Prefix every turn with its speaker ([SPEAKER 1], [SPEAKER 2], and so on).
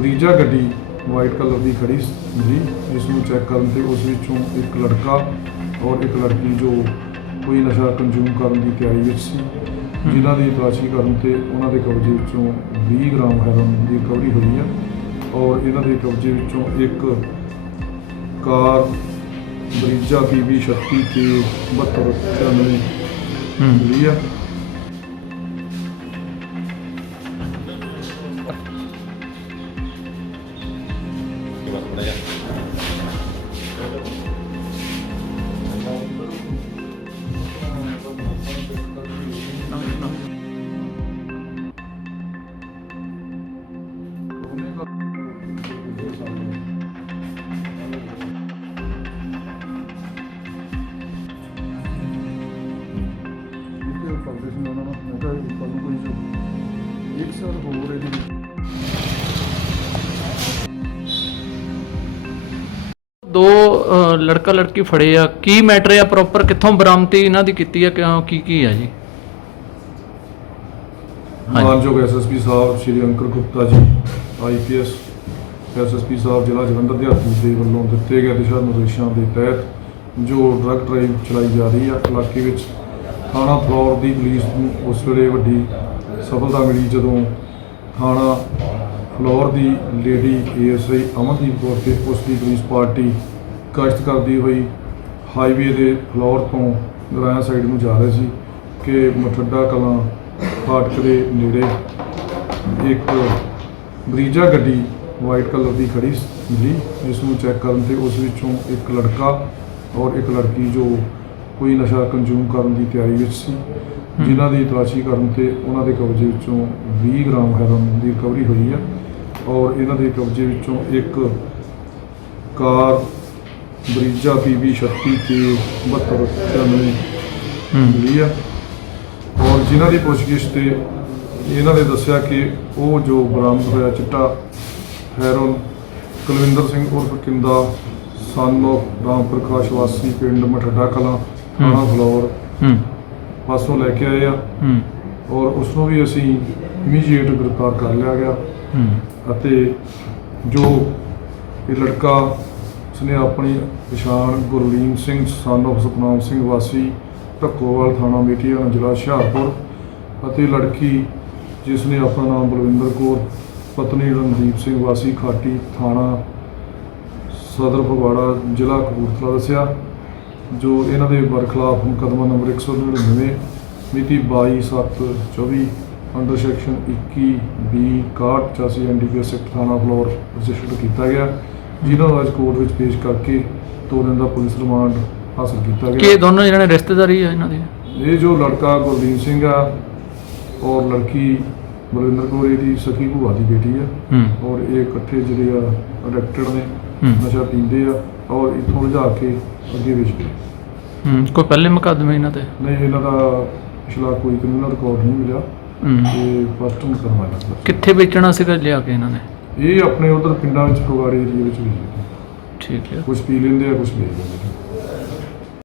[SPEAKER 1] ਬਰੀਜਾ ਗੱਡੀ white colour ਦੀ ਖੜੀ ਸੀ ਜਿਸ ਨੂੰ ਚੈੱਕ ਕਰਨ ਤੇ ਉਸ ਵਿੱਚੋਂ ਇੱਕ ਲੜਕਾ ਔਰ ਇੱਕ ਲੜਕੀ ਜੋ ਕੋਈ ਨਸ਼ਾ ਕੰਜ਼ੂਮ ਕਰਨ ਦੀ ਤਿਆਰੀ ਵਿੱਚ ਸੀ ਜਿਨ੍ਹਾਂ ਦੀ ਤਲਾਸ਼ੀ ਕਰਨ ਤੇ ਉਹਨਾਂ ਦੇ ਕਬਜ਼ੇ ਵਿੱਚੋਂ 20 ਗ੍ਰਾਮ ਹੈਰੋਇਨ ਦੀ ਰਿਕਵਰੀ ਹੋਈ ਹੈ ਔਰ ਇਹਨਾਂ ਦੇ ਕਬਜ਼ੇ ਵਿੱਚੋਂ ਇੱਕ ਕਾਰ ਬਰੀਜਾ ਪੀਬੀ 36 ਕੇ 72
[SPEAKER 2] ਹੂੰ।
[SPEAKER 1] ਮਿਲੀ ਆ ਇੱਕ ਸਾਲ ਹੋਰ ਇਹਦੀ
[SPEAKER 2] ਦੋ ਅ, ਲੜਕਾ ਲੜਕੀ ਫੜੇ ਆ। ਕੀ ਮੈਟਰ ਆ ਪ੍ਰੋਪਰ ਕਿੱਥੋਂ ਬਰਾਮਦੀ ਇਹਨਾਂ ਦੀ ਕੀਤੀ ਆ? ਕਿਉਂ ਕੀ ਕੀ ਆ ਜੀ।
[SPEAKER 1] ਮਾਨਯੋਗ ਐਸਐਸਪੀ ਸਾਹਿਬ ਸ਼੍ਰੀ ਅੰਕਰ ਗੁਪਤਾ ਜੀ ਆਈਪੀਐਸ ਐਸਐਸਪੀ ਸਾਹਿਬ ਜ਼ਿਲ੍ਹਾ ਜਲੰਧਰ ਦੇ ਹੱਥ ਦੇ ਵੱਲੋਂ ਦਿੱਤੇ ਗਏ ਦਿਸ਼ਾ ਨਿਰਦੇਸ਼ਾਂ ਦੇ ਤਹਿਤ ਜੋ ਡਰੱਗ ਡਰਾਈਵ ਚਲਾਈ ਜਾ ਰਹੀ ਹੈ ਇਲਾਕੇ ਵਿੱਚ ਥਾਣਾ ਫਲੋਰ ਦੀ ਪੁਲਿਸ ਨੂੰ ਉਸ ਵੇਲੇ ਵੱਡੀ ਸਫਲਤਾ ਮਿਲੀ ਜਦੋਂ ਥਾਣਾ ਫਲੋਰ ਦੀ ਲੇਡੀ ਏਐਸਆਈ ਅਮਨਦੀਪ ਕੌਰ ਤੇ ਉਸ ਦੀ ਪੁਲਿਸ ਪਾਰਟੀ ਗਸ਼ਤ ਕਰਦੀ ਹੋਈ ਹਾਈਵੇ ਦੇ ਫਲੋਰ ਤੋਂ ਗਰਾਇਆ ਸਾਈਡ ਨੂੰ ਜਾ ਰਹੇ ਸੀ ਕਿ ਮਠੱਡਾ ਕਲਾਂ ਫਾਟਕ ਦੇ ਨੇੜੇ ਇੱਕ ਬਰੀਜਾ ਗੱਡੀ ਵਾਈਟ ਕਲਰ ਦੀ ਖੜੀ ਮਿਲੀ, ਜਿਸ ਨੂੰ ਚੈੱਕ ਕਰਨ ਤੇ ਉਸ ਵਿੱਚੋਂ ਇੱਕ ਲੜਕਾ ਔਰ ਇੱਕ ਲੜਕੀ ਜੋ ਕੋਈ ਨਸ਼ਾ ਕੰਜ਼ੂਮ ਕਰਨ ਦੀ ਤਿਆਰੀ ਵਿੱਚ ਸੀ। ਜਿਨ੍ਹਾਂ ਦੀ ਤਲਾਸ਼ੀ ਕਰਨ ਤੇ ਉਹਨਾਂ ਦੇ ਕਬਜ਼ੇ ਵਿੱਚੋਂ 20 ਗ੍ਰਾਮ ਹੈਰੋਇਨ ਦੀ ਰਿਕਵਰੀ ਹੋਈ ਹੈ ਔਰ ਇਹਨਾਂ ਦੇ ਕਬਜ਼ੇ ਵਿੱਚੋਂ ਇੱਕ ਕਾਰ ਬਰੀਜਾ ਪੀਬੀ 36 ਕੇ 72 95
[SPEAKER 2] ਹੂੰ।
[SPEAKER 1] ਮਿਲੀ ਆ ਔਰ ਜਿਨ੍ਹਾਂ ਦੀ ਪੁੱਛਗਿੱਛ ਤੇ ਇਹਨਾਂ ਨੇ ਦੱਸਿਆ ਕਿ ਉਹ ਜੋ ਬਰਾਮਦ ਹੋਇਆ ਚਿੱਟਾ ਹੈਰੋਨ ਕੁਲਵਿੰਦਰ ਸਿੰਘ ਉਰਫ ਕਿੰਦਾ ਸਨ of ਰਾਮ ਪ੍ਰਕਾਸ਼ ਵਾਸੀ ਪਿੰਡ ਮਠੱਡਾ ਕਲਾਂ ਥਾਣਾ ਫਲੋਰ
[SPEAKER 2] ਹੂੰ।
[SPEAKER 1] ਪਾਸੋਂ ਲੈ ਕੇ ਆਏ ਆ।
[SPEAKER 2] ਹੂੰ।
[SPEAKER 1] ਔਰ ਉਸ ਨੂੰ ਵੀ ਅਸੀਂ ਇਮੀਡੀਏਟ ਗ੍ਰਿਫਤਾਰ ਕਰ ਲਿਆ ਗਿਆ।
[SPEAKER 2] ਹੂੰ।
[SPEAKER 1] ਅਤੇ ਜੋ ਇਹ ਲੜਕਾ ਉਸਨੇ ਆਪਣੀ ਪਛਾਣ ਗੁਰਲੀਨ ਸਿੰਘ ਸਨ of ਸਤਨਾਮ ਸਿੰਘ ਵਾਸੀ ਢੱਕੋਵਾਲ ਥਾਣਾ ਮੇਟੀਆ ਜ਼ਿਲ੍ਹਾ ਹੁਸ਼ਿਆਰਪੁਰ ਅਤੇ ਲੜਕੀ ਜਿਸ ਨੇ ਆਪਣਾ ਨਾਮ ਬਲਵਿੰਦਰ ਕੌਰ ਪਤਨੀ ਰਣਦੀਪ ਸਿੰਘ ਵਾਸੀ ਖਾਟੀ ਥਾਣਾ ਸਦਰ ਫਗਵਾੜਾ ਜ਼ਿਲ੍ਹਾ ਕਪੂਰਥਲਾ ਦੱਸਿਆ। ਜੋ ਇਹਨਾਂ ਦੇ ਬਰਖਲਾਫ ਮੁਕੱਦਮਾ ਨੰਬਰ 199 ਮਿਤੀ 22/7/24 under section 21 B 61 NDPS Act ਥਾਣਾ ਫਲੋਰ ਰਜਿਸਟਰਡ ਕੀਤਾ ਗਿਆ ਜਿਨ੍ਹਾਂ ਨੂੰ ਅੱਜ ਕੋਰਟ ਵਿੱਚ ਪੇਸ਼ ਕਰਕੇ ਦੋ ਦਿਨ ਦਾ ਪੁਲਿਸ ਰਿਮਾਂਡ ਹਾਸਲ ਕੀਤਾ
[SPEAKER 2] ਕੀ
[SPEAKER 1] ਗਿਆ
[SPEAKER 2] ਇਹ ਦੋਨੋਂ ਜਿਹੜੇ ਰਿਸ਼ਤੇਦਾਰੀ ਆ ਇਹਨਾਂ ਦੀ?
[SPEAKER 1] ਇਹ ਜੋ ਲੜਕਾ ਗੁਰਦੀਪ ਸਿੰਘ ਆ ਔਰ ਲੜਕੀ ਬਲਵਿੰਦਰ ਕੌਰ ਇਹਦੀ ਸਖੀ ਭੂਆ ਦੀ ਬੇਟੀ ਆ।
[SPEAKER 2] ਹੂੰ।
[SPEAKER 1] ਔਰ ਇਹ ਇਕੱਠੇ ਜਿਹੜੇ ਆ ਅਡਿਕਟਡ ਨੇ
[SPEAKER 2] ਹੂੰ।
[SPEAKER 1] ਨਸ਼ਾ ਪੀਂਦੇ ਆ ਔਰ ਇੱਥੋਂ ਲਿਜਾ ਕੇ ਅੱਗੇ ਵੇਚਦੇ
[SPEAKER 2] ਹੂੰ ਕੋਈ ਪਹਿਲੇ ਮੁਕੱਦਮੇ ਇਹਨਾਂ ਤੇ?
[SPEAKER 1] ਨਹੀਂ ਇਹਨਾਂ ਦਾ ਪਿਛਲਾ ਕੋਈ ਕ੍ਰਿਮੀਨਲ ਰਿਕਾਰਡ ਨਹੀਂ ਮਿਲਿਆ।
[SPEAKER 2] ਹੂੰ।
[SPEAKER 1] ਤੇ ਫਸਟ ਨੂੰ ਕਰਵਾਇਆ।
[SPEAKER 2] ਕਿੱਥੇ ਵੇਚਣਾ ਸੀਗਾ ਲਿਆ ਕੇ ਇਹਨਾਂ ਨੇ?
[SPEAKER 1] ਇਹ ਆਪਣੇ ਉਧਰ ਪਿੰਡਾਂ ਵਿੱਚ ਫਗਵਾੜੇ ਏਰੀਆ ਵਿੱਚ ਵੇਚਦੇ
[SPEAKER 2] ਠੀਕ ਹੈ।
[SPEAKER 1] ਕੁਝ ਪੀ ਲੈਂਦੇ ਆ ਕੁਝ ਵੇਚ ਲੈਂਦੇ ਆ।